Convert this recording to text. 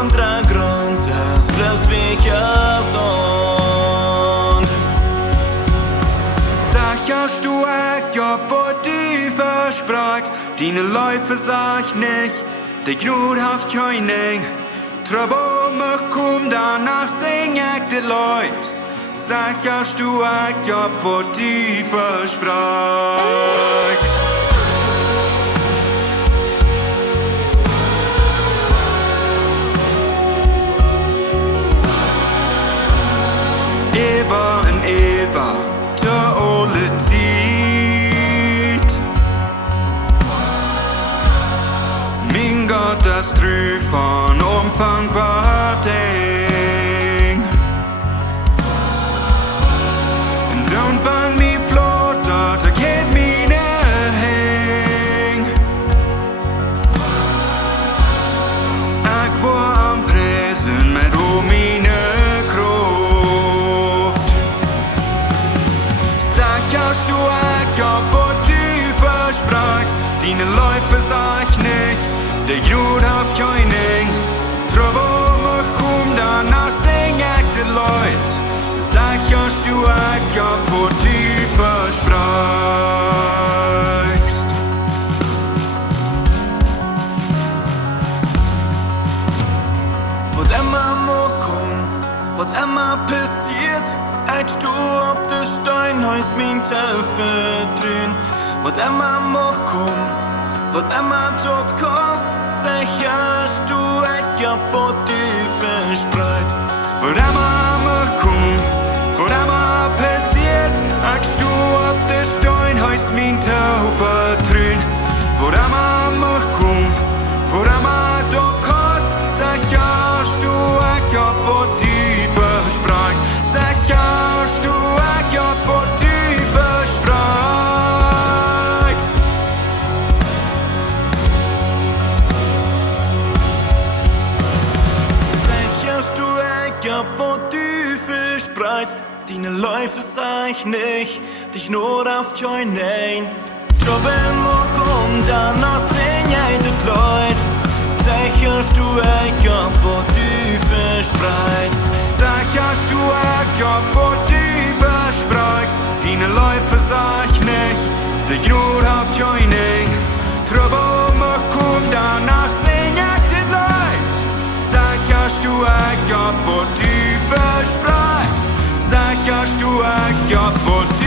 andra grund, es bleibst wie gesund. Secha Sto Ekj, wo du versprachst, deine Läufe sag ich nicht, die Gnut haft König. Trouble mich komm, danach sing ich die Leute. Secha Sto Ekj, wo du versprachst. Eva en Eva, der alle Zeit. Mein Gott, das Trü von unfangbar Ding. Und wenn mi flottert, da geht mi ne Häng. Ich war am Presen mit mine Secha Sto Ekj, wo du versprachst, deine Läufe sag ich nicht, der Gnut haft König. Trouble mich komm, danach sing ich die Leute. Secha Sto Ekj, wo du versprachst. Was immer mo kommt, was immer passiert, als du auf de Steinhaus mein Taufe drin. Was immer mo kommt, was immer dort kost, Secha Sto Ekj, wo du verspreist. Was immer mo kommt, was immer passiert, als du auf de Steinhaus mein Taufe drin. Was immer mo kommt, was immer dort kost, Secha Sto Ekj, wo du versprachst. Secha Sto Ekj, wo du versprachst. Secha Sto Ekj, wo du verspreist, deine Läufe sag ich nicht, dich nur auf König. Trouble mo kommt, danach sing ich die Leute. Secha Sto Ekj, wo du verspreist. Secha Sto Ekj, wo du versprachst, deine Läufe sag ich nicht, der Gnut haft König. Trouble mich komm, danach sing ich die Leute. Secha Sto Ekj, wo du versprachst. Secha Sto Ekj, wo du